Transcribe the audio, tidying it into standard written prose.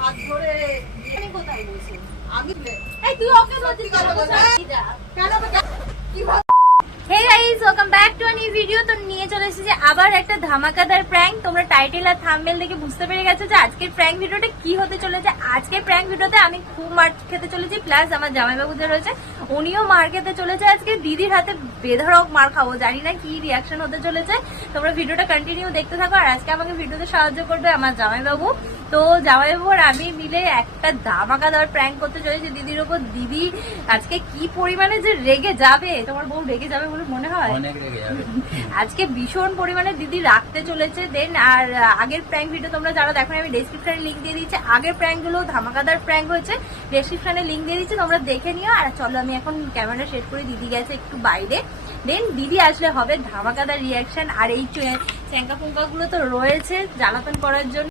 হাত ধরে আমি কোথায় বসে আমি এই তুই ওকে বলছিস কেন কি ভাব hey guys welcome back to a new video. তো নিয়ে চলে এসেছি আবার একটা ধামাকাদার প্র্যাঙ্ক। তোমরা টাইটেল আর থাম্বনেল দেখে বুঝতে পেরে গেছো যে আজকের প্র্যাঙ্ক ভিডিওটা কি হতে চলেছে। আজকের প্র্যাঙ্ক ভিডিওতে আমি খুব মার খেতে চলেছি, প্লাস আমার জামাইবাবু যে রয়েছে উনিও মার খেতে চলেছে। আজকে দিদির হাতে বেধড়ক মার খাবো, জানি না কি রিয়াকশন হতে চলেছে। তোমরা ভিডিওটা কন্টিনিউ দেখতে থাকো। আর আজকে আমাকে ভিডিওতে সাহায্য করবে আমার জামাইবাবু। তো জামাইবাবু আর আমি মিলে একটা ধামাকাদার প্র্যাঙ্ক করতে চলেছি দিদির ওপর। দিদি আজকে কি পরিমাণে যে রেগে যাবে, তোমার বউ রেগে যাবে বলে মনে হয়? অনেক রেগে যাবে। আজকে ভীষণ পরিমাণে দিদি রাখতে চলেছে। দেন আর আগের প্র্যাঙ্ক ভিডিও তোমরা যারা দেখো আমি ডেসক্রিপশনে লিঙ্ক দিয়ে দিচ্ছি। আগের প্র্যাঙ্ক গুলো ধামাকাদার প্র্যাঙ্ক হয়েছে, ডেসক্রিপশনে লিঙ্ক দিয়ে দিচ্ছি, তোমরা দেখে নিও। আর চলো আমি এখন ক্যামেরা সেট করে, দিদি গেছে একটু বাইরে। দেন দিদি আসলে হবে ধামাকাদার রিয়াকশন। আর এই চ্যাঙ্কা ফুঙ্কা গুলো তো রয়েছে জ্বালাতন করার জন্য।